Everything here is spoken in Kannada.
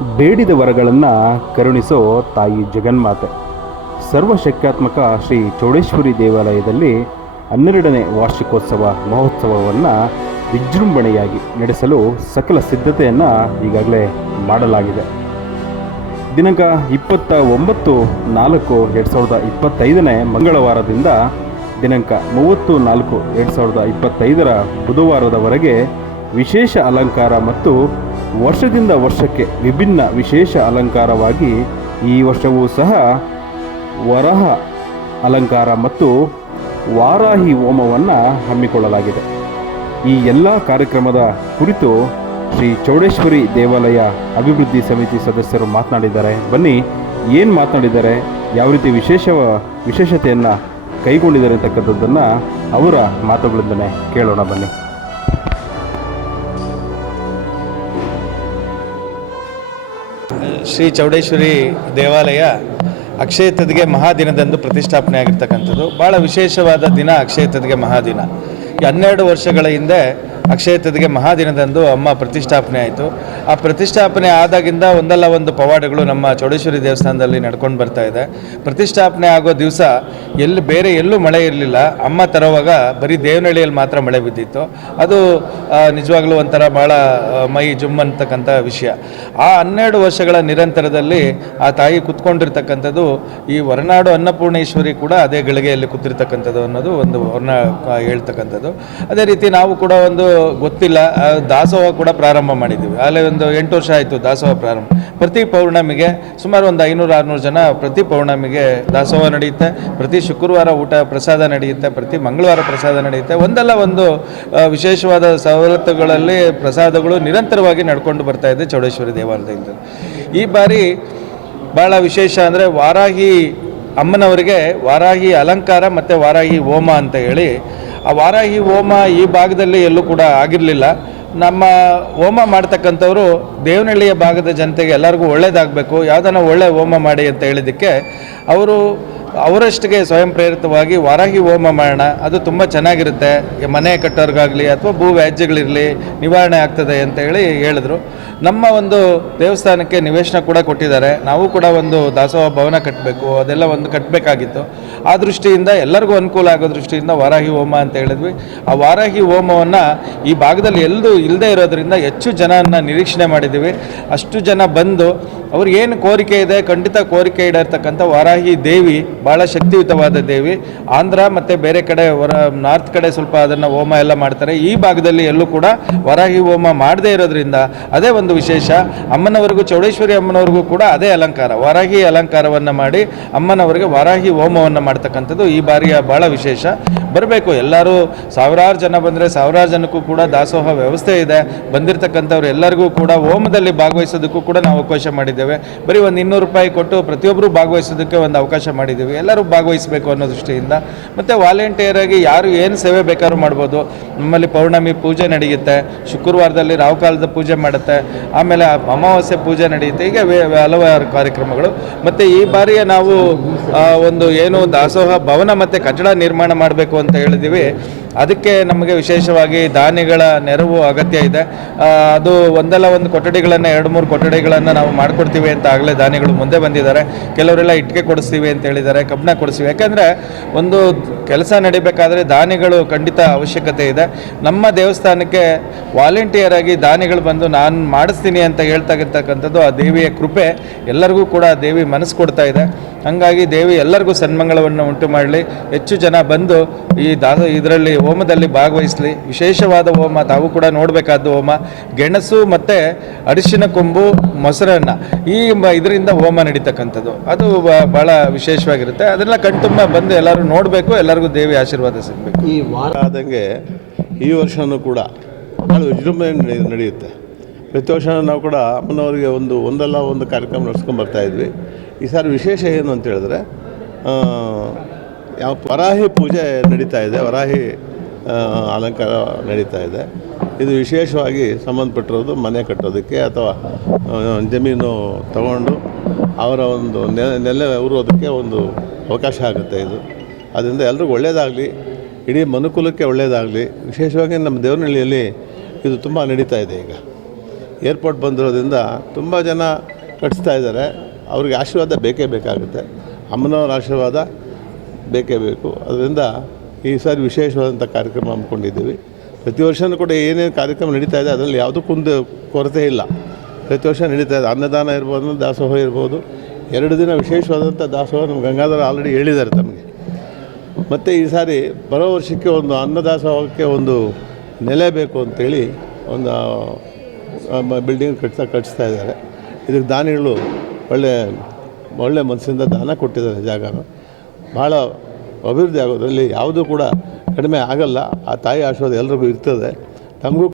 ಬೇಡಿದ ವರಗಳನ್ನು ಕರುಣಿಸೋ ತಾಯಿ ಜಗನ್ಮಾತೆ. ಸರ್ವಶಕ್ತ್ಯಾತ್ಮಕ ಶ್ರೀ ಚೌಡೇಶ್ವರಿ ದೇವಾಲಯದಲ್ಲಿ 12ನೇ ವಾರ್ಷಿಕೋತ್ಸವ ಮಹೋತ್ಸವವನ್ನು ವಿಜೃಂಭಣೆಯಾಗಿ ನಡೆಸಲು ಸಕಲ ಸಿದ್ಧತೆಯನ್ನು ಈಗಾಗಲೇ ಮಾಡಲಾಗಿದೆ. ದಿನಾಂಕ 29/4/2025 ಮಂಗಳವಾರದಿಂದ ದಿನಾಂಕ 30/4/2025 ಬುಧವಾರದವರೆಗೆ ವಿಶೇಷ ಅಲಂಕಾರ ಮತ್ತು ವರ್ಷದಿಂದ ವರ್ಷಕ್ಕೆ ವಿಭಿನ್ನ ವಿಶೇಷ ಅಲಂಕಾರವಾಗಿ ಈ ವರ್ಷವೂ ಸಹ ವರಹ ಅಲಂಕಾರ ಮತ್ತು ವಾರಾಹಿ ಹೋಮವನ್ನು ಹಮ್ಮಿಕೊಳ್ಳಲಾಗಿದೆ. ಈ ಎಲ್ಲ ಕಾರ್ಯಕ್ರಮದ ಕುರಿತು ಶ್ರೀ ಚೌಡೇಶ್ವರಿ ದೇವಾಲಯ ಅಭಿವೃದ್ಧಿ ಸಮಿತಿ ಸದಸ್ಯರು ಮಾತನಾಡಿದ್ದಾರೆ. ಬನ್ನಿ, ಏನು ಮಾತನಾಡಿದ್ದಾರೆ, ಯಾವ ರೀತಿ ವಿಶೇಷತೆಯನ್ನು ಕೈಗೊಂಡಿದ್ದಾರೆ ಅಂತಕ್ಕಂಥದ್ದನ್ನು ಅವರ ಮಾತುಗಳಿಂದಲೇ ಕೇಳೋಣ. ಬನ್ನಿ. ಶ್ರೀ ಚೌಡೇಶ್ವರಿ ದೇವಾಲಯ ಅಕ್ಷಯ ತದಿಗೆ ಮಹಾದಿನದಂದು ಪ್ರತಿಷ್ಠಾಪನೆ ಆಗಿರ್ತಕ್ಕಂಥದ್ದು. ಭಾಳ ವಿಶೇಷವಾದ ದಿನ ಅಕ್ಷಯ ತದಿಗೆ ಮಹಾದಿನ. ಈ 12 ವರ್ಷಗಳ ಹಿಂದೆ ಅಕ್ಷಯ ತದಿಗೆ ಮಹಾದಿನದಂದು ಅಮ್ಮ ಪ್ರತಿಷ್ಠಾಪನೆ ಆಯಿತು. ಆ ಪ್ರತಿಷ್ಠಾಪನೆ ಆದಾಗಿಂದ ಒಂದಲ್ಲ ಒಂದು ಪವಾಡಗಳು ನಮ್ಮ ಚೌಡೇಶ್ವರಿ ದೇವಸ್ಥಾನದಲ್ಲಿ ನಡ್ಕೊಂಡು ಬರ್ತಾ ಇದೆ. ಪ್ರತಿಷ್ಠಾಪನೆ ಆಗೋ ದಿವಸ ಬೇರೆ ಎಲ್ಲೂ ಮಳೆ ಇರಲಿಲ್ಲ. ಅಮ್ಮ ತರುವಾಗ ಬರೀ ದೇವನಹಳ್ಳಿಯಲ್ಲಿ ಮಾತ್ರ ಮಳೆ ಬಿದ್ದಿತ್ತು. ಅದು ನಿಜವಾಗ್ಲೂ ಒಂಥರ ಭಾಳ ಮೈ ಜುಮ್ ಅಂತಕ್ಕಂಥ ವಿಷಯ. ಆ 12 ವರ್ಷಗಳ ನಿರಂತರದಲ್ಲಿ ಆ ತಾಯಿ ಕೂತ್ಕೊಂಡಿರ್ತಕ್ಕಂಥದ್ದು ಈ ಹೊರನಾಡು ಅನ್ನಪೂರ್ಣೇಶ್ವರಿ ಕೂಡ ಅದೇ ಗಳಿಗೆಯಲ್ಲಿ ಕೂತಿರ್ತಕ್ಕಂಥದ್ದು ಅನ್ನೋದು ಒಂದು ಅವ್ರನ್ನ ಹೇಳ್ತಕ್ಕಂಥದ್ದು. ಅದೇ ರೀತಿ ನಾವು ಕೂಡ ಒಂದು ಗೊತ್ತಿಲ್ಲ ದಾಸೋಹ ಕೂಡ ಪ್ರಾರಂಭ ಮಾಡಿದ್ದೀವಿ. ಅಲ್ಲೇ ಒಂದು 8 ವರ್ಷ ಆಯಿತು ದಾಸೋಹ ಪ್ರಾರಂಭ. ಪ್ರತಿ ಪೌರ್ಣಮಿಗೆ ಸುಮಾರು ಒಂದು 500-600 ಜನ ಪ್ರತಿ ಪೌರ್ಣಮಿಗೆ ದಾಸೋಹ ನಡೆಯುತ್ತೆ. ಪ್ರತಿ ಶುಕ್ರವಾರ ಊಟ ಪ್ರಸಾದ ನಡೆಯುತ್ತೆ. ಪ್ರತಿ ಮಂಗಳವಾರ ಪ್ರಸಾದ ನಡೆಯುತ್ತೆ. ಒಂದಲ್ಲ ಒಂದು ವಿಶೇಷವಾದ ಸವಲತ್ತುಗಳಲ್ಲಿ ಪ್ರಸಾದಗಳು ನಿರಂತರವಾಗಿ ನಡ್ಕೊಂಡು ಬರ್ತಾ ಇದೆ ಚೌಡೇಶ್ವರಿ ದೇವಾಲಯದಿಂದ. ಈ ಬಾರಿ ಭಾಳ ವಿಶೇಷ ಅಂದರೆ ವಾರಾಹಿ ಅಮ್ಮನವರಿಗೆ ವಾರಾಹಿ ಅಲಂಕಾರ ಮತ್ತು ವಾರಾಹಿ ಹೋಮ ಅಂತ ಹೇಳಿ, ಆ ವಾರಾಹಿ ಹೋಮ ಈ ಭಾಗದಲ್ಲಿ ಎಲ್ಲೂ ಕೂಡ ಆಗಿರಲಿಲ್ಲ. ನಮ್ಮ ಹೋಮ ಮಾಡ್ತಕ್ಕಂಥವ್ರು ದೇವನಹಳ್ಳಿಯ ಭಾಗದ ಜನತೆಗೆ ಎಲ್ಲರಿಗೂ ಒಳ್ಳೇದಾಗಬೇಕು, ಯಾವುದನ್ನ ಒಳ್ಳೆ ಹೋಮ ಮಾಡಿ ಅಂತ ಹೇಳಿದ್ದಕ್ಕೆ ಅವರಷ್ಟಿಗೆ ಸ್ವಯಂ ಪ್ರೇರಿತವಾಗಿ ವಾರಾಹಿ ಹೋಮ ಮಾಡೋಣ, ಅದು ತುಂಬ ಚೆನ್ನಾಗಿರುತ್ತೆ, ಮನೆ ಕಟ್ಟೋರ್ಗಾಗಲಿ ಅಥವಾ ಭೂ ವ್ಯಾಜ್ಯಗಳಿರಲಿ ನಿವಾರಣೆ ಆಗ್ತದೆ ಅಂತ ಹೇಳಿದ್ರು. ನಮ್ಮ ಒಂದು ದೇವಸ್ಥಾನಕ್ಕೆ ನಿವೇಶನ ಕೂಡ ಕೊಟ್ಟಿದ್ದಾರೆ. ನಾವು ಕೂಡ ಒಂದು ದಾಸೋಹ ಭವನ ಕಟ್ಟಬೇಕು, ಅದೆಲ್ಲ ಒಂದು ಕಟ್ಟಬೇಕಾಗಿತ್ತು. ಆ ದೃಷ್ಟಿಯಿಂದ ಎಲ್ಲರಿಗೂ ಅನುಕೂಲ ಆಗೋ ದೃಷ್ಟಿಯಿಂದ ವಾರಾಹಿ ಹೋಮ ಅಂತ ಹೇಳಿದ್ವಿ. ಆ ವಾರಾಹಿ ಹೋಮವನ್ನು ಈ ಭಾಗದಲ್ಲಿ ಎಲ್ಲೂ ಇಲ್ಲದೆ ಇರೋದ್ರಿಂದ ಹೆಚ್ಚು ಜನನ ನಿರೀಕ್ಷಣೆ ಮಾಡಿದ್ದೀವಿ. ಅಷ್ಟು ಜನ ಬಂದು ಅವ್ರಿಗೇನು ಕೋರಿಕೆ ಇದೆ ಖಂಡಿತ ಕೋರಿಕೆ ಇಡತಕ್ಕಂಥ ವಾರಾಹಿ ದೇವಿ ಭಾಳ ಶಕ್ತಿಯುತವಾದ ದೇವಿ. ಆಂಧ್ರ ಮತ್ತು ಬೇರೆ ಕಡೆ ನಾರ್ತ್ ಕಡೆ ಸ್ವಲ್ಪ ಅದನ್ನು ಹೋಮ ಎಲ್ಲ ಮಾಡ್ತಾರೆ. ಈ ಭಾಗದಲ್ಲಿ ಎಲ್ಲೂ ಕೂಡ ವಾರಾಹಿ ಹೋಮ ಮಾಡದೇ ಇರೋದ್ರಿಂದ ಅದೇ ಒಂದು ವಿಶೇಷ. ಅಮ್ಮನವರಿಗೂ ಚೌಡೇಶ್ವರಿ ಅಮ್ಮನವ್ರಿಗೂ ಕೂಡ ಅದೇ ಅಲಂಕಾರ, ವಾರಾಹಿ ಅಲಂಕಾರವನ್ನು ಮಾಡಿ ಅಮ್ಮನವರಿಗೆ ವಾರಾಹಿ ಹೋಮವನ್ನು ಮಾಡ್ತಕ್ಕಂಥದ್ದು ಈ ಬಾರಿಯ ಭಾಳ ವಿಶೇಷ. ಬರಬೇಕು ಎಲ್ಲರೂ, ಸಾವಿರಾರು ಜನ ಬಂದರೆ ಸಾವಿರಾರು ಜನಕ್ಕೂ ಕೂಡ ದಾಸೋಹ ವ್ಯವಸ್ಥೆ ಇದೆ. ಬಂದಿರತಕ್ಕಂಥವ್ರು ಎಲ್ಲರಿಗೂ ಕೂಡ ಹೋಮದಲ್ಲಿ ಭಾಗವಹಿಸೋದಕ್ಕೂ ಕೂಡ ನಾವು ಅವಕಾಶ ಮಾಡಿದ್ದೇವೆ. ಬರೀ ಒಂದು 200 ರೂಪಾಯಿ ಕೊಟ್ಟು ಪ್ರತಿಯೊಬ್ಬರು ಭಾಗವಹಿಸೋದಕ್ಕೆ ಒಂದು ಅವಕಾಶ ಮಾಡಿದ್ದೀವಿ. ಎಲ್ಲರೂ ಭಾಗವಹಿಸಬೇಕು ಅನ್ನೋ ದೃಷ್ಟಿಯಿಂದ. ಮತ್ತು ವಾಲಂಟಿಯರಾಗಿ ಯಾರು ಏನು ಸೇವೆ ಬೇಕಾದ್ರೂ ಮಾಡ್ಬೋದು. ನಮ್ಮಲ್ಲಿ ಪೌರ್ಣಮಿ ಪೂಜೆ ನಡೆಯುತ್ತೆ, ಶುಕ್ರವಾರದಲ್ಲಿ ರಾಹುಕಾಲದ ಪೂಜೆ ಮಾಡುತ್ತೆ, ಆಮೇಲೆ ಅಮಾವಾಸ್ಯೆ ಪೂಜೆ ನಡೆಯುತ್ತೆ. ಈಗ ಹಲವಾರು ಕಾರ್ಯಕ್ರಮಗಳು. ಮತ್ತು ಈ ಬಾರಿಯ ನಾವು ಒಂದು ಏನು ದಾಸೋಹ ಭವನ ಮತ್ತು ಕಟ್ಟಡ ನಿರ್ಮಾಣ ಮಾಡಬೇಕು ಅಂತ ಹೇಳಿದ್ದೀವಿ. ಅದಕ್ಕೆ ನಮಗೆ ವಿಶೇಷವಾಗಿ ದಾನಿಗಳ ನೆರವು ಅಗತ್ಯ ಇದೆ. ಅದು ಒಂದಲ್ಲ ಒಂದು ಕೊಠಡಿಗಳನ್ನು 2-3 ಕೊಠಡಿಗಳನ್ನು ನಾವು ಮಾಡಿಕೊಡ್ತೀವಿ ಅಂತ ಆಗಲೇ ದಾನಿಗಳು ಮುಂದೆ ಬಂದಿದ್ದಾರೆ. ಕೆಲವರೆಲ್ಲ ಇಟ್ಟಿಗೆ ಕೊಡಿಸ್ತೀವಿ ಅಂತ ಹೇಳಿದ್ದಾರೆ, ಕಬ್ಬಣ ಕೊಡಿಸ್ತೀವಿ. ಯಾಕೆಂದರೆ ಒಂದು ಕೆಲಸ ನಡಿಬೇಕಾದ್ರೆ ದಾನಿಗಳು ಖಂಡಿತ ಅವಶ್ಯಕತೆ ಇದೆ. ನಮ್ಮ ದೇವಸ್ಥಾನಕ್ಕೆ ವಾಲಂಟಿಯರ್ ಆಗಿ ದಾನಿಗಳು ಬಂದು ನಾನು ಮಾಡಿಸ್ತೀನಿ ಅಂತ ಹೇಳ್ತಾಗಿರ್ತಕ್ಕಂಥದ್ದು ಆ ದೇವಿಯ ಕೃಪೆ. ಎಲ್ಲರಿಗೂ ಕೂಡ ದೇವಿ ಮನಸ್ಸು ಕೊಡ್ತಾ ಇದೆ. ಹಾಗಾಗಿ ದೇವಿ ಎಲ್ಲರಿಗೂ ಸನ್ಮಂಗಳವನ್ನು ಉಂಟು ಮಾಡಲಿ. ಹೆಚ್ಚು ಜನ ಬಂದು ಇದರಲ್ಲಿ ಹೋಮದಲ್ಲಿ ಭಾಗವಹಿಸಲಿ. ವಿಶೇಷವಾದ ಹೋಮ, ತಾವು ಕೂಡ ನೋಡಬೇಕಾದ ಹೋಮ. ಗೆಣಸು ಮತ್ತು ಅರಿಶಿನ ಕೊಂಬು ಮೊಸರನ್ನ ಇದರಿಂದ ಹೋಮ ನಡೀತಕ್ಕಂಥದ್ದು ಅದು ಭಾಳ ವಿಶೇಷವಾಗಿರುತ್ತೆ. ಅದೆಲ್ಲ ಕಣ್ತುಂಬ ಬಂದು ಎಲ್ಲರೂ ನೋಡಬೇಕು, ಎಲ್ಲರಿಗೂ ದೇವಿ ಆಶೀರ್ವಾದ ಸಿಗಬೇಕು. ಈ ವಾರ ಆದಂಗೆ ಈ ವರ್ಷವೂ ಕೂಡ ಭಾಳ ವಿಜೃಂಭಣೆ ನಡೆಯುತ್ತೆ. ಪ್ರತಿ ವರ್ಷ ನಾವು ಕೂಡ ಅಮ್ಮನವರಿಗೆ ಒಂದಲ್ಲ ಒಂದು ಕಾರ್ಯಕ್ರಮ ನಡೆಸ್ಕೊಂಡ್ಬರ್ತಾಯಿದ್ವಿ. ಈ ಸಾರಿ ವಿಶೇಷ ಏನು ಅಂತ ಹೇಳಿದ್ರೆ ವರಾಹಿ ಪೂಜೆ ನಡೀತಾ ಇದೆ, ವರಾಹಿ ಅಲಂಕಾರ ನಡೀತಾ ಇದೆ. ಇದು ವಿಶೇಷವಾಗಿ ಸಂಬಂಧಪಟ್ಟಿರೋದು ಮನೆ ಕಟ್ಟೋದಕ್ಕೆ ಅಥವಾ ಜಮೀನು ತಗೊಂಡು ಅವರ ಒಂದು ನೆಲೆ ಉರೋದಕ್ಕೆ ಒಂದು ಅವಕಾಶ ಆಗುತ್ತೆ. ಇದು ಅದರಿಂದ ಎಲ್ರಿಗೂ ಒಳ್ಳೆಯದಾಗಲಿ, ಇಡೀ ಮನುಕುಲಕ್ಕೆ ಒಳ್ಳೆಯದಾಗಲಿ. ವಿಶೇಷವಾಗಿ ನಮ್ಮ ದೇವನಹಳ್ಳಿಯಲ್ಲಿ ಇದು ತುಂಬ ನಡೀತಾ ಇದೆ. ಈಗ ಏರ್ಪೋರ್ಟ್ ಬಂದಿರೋದ್ರಿಂದ ತುಂಬ ಜನ ಕಟ್ಟಿಸ್ತಾ ಇದ್ದಾರೆ. ಅವ್ರಿಗೆ ಆಶೀರ್ವಾದ ಬೇಕೇ ಬೇಕಾಗುತ್ತೆ. ಅಮ್ಮನವ್ರ ಆಶೀರ್ವಾದ ಬೇಕೇ ಬೇಕು. ಅದರಿಂದ ಈ ಸಾರಿ ವಿಶೇಷವಾದಂಥ ಕಾರ್ಯಕ್ರಮ ಹಮ್ಮಿಕೊಂಡಿದ್ದೀವಿ. ಪ್ರತಿ ವರ್ಷವೂ ಕೂಡ ಏನೇನು ಕಾರ್ಯಕ್ರಮ ನಡೀತಾ ಇದೆ ಅದರಲ್ಲಿ ಯಾವುದಕ್ಕೊಂದು ಕೊರತೆ ಇಲ್ಲ. ಪ್ರತಿ ವರ್ಷ ನಡೀತಾ ಇದೆ. ಅನ್ನದಾನ ಇರ್ಬೋದು, ದಾಸೋಹ ಇರ್ಬೋದು. 2 ದಿನ ವಿಶೇಷವಾದಂಥ ದಾಸೋಹ ನಮ್ಮ ಗಂಗಾಧರ ಆಲ್ರೆಡಿ ಹೇಳಿದ್ದಾರೆ ತಮಗೆ. ಮತ್ತು ಈ ಸಾರಿ ಬರೋ ವರ್ಷಕ್ಕೆ ಒಂದು ಅನ್ನದಾಸೋಹಕ್ಕೆ ಒಂದು ನೆಲೆ ಬೇಕು ಅಂತೇಳಿ ಒಂದು ಬಿಲ್ಡಿಂಗ್ ಕಟ್ಟಿಸ್ತಾ ಇದ್ದಾರೆ. ಇದಕ್ಕೆ ದಾನಿಗಳು ಒಳ್ಳೆ ಮನಸ್ಸಿಂದ ದಾನ ಕೊಟ್ಟಿದ್ದಾರೆ. ಜಾಗನ ಭಾಳ ಅಭಿವೃದ್ಧಿ ಆಗೋದ್ರಲ್ಲಿ ಯಾವುದೂ ಕೂಡ ಕಡಿಮೆ ಆಗಲ್ಲ. ಆ ತಾಯಿ ಆಶೀರ್ವಾದ ಎಲ್ರಿಗೂ ಇರ್ತದೆ. ನಮಗೂ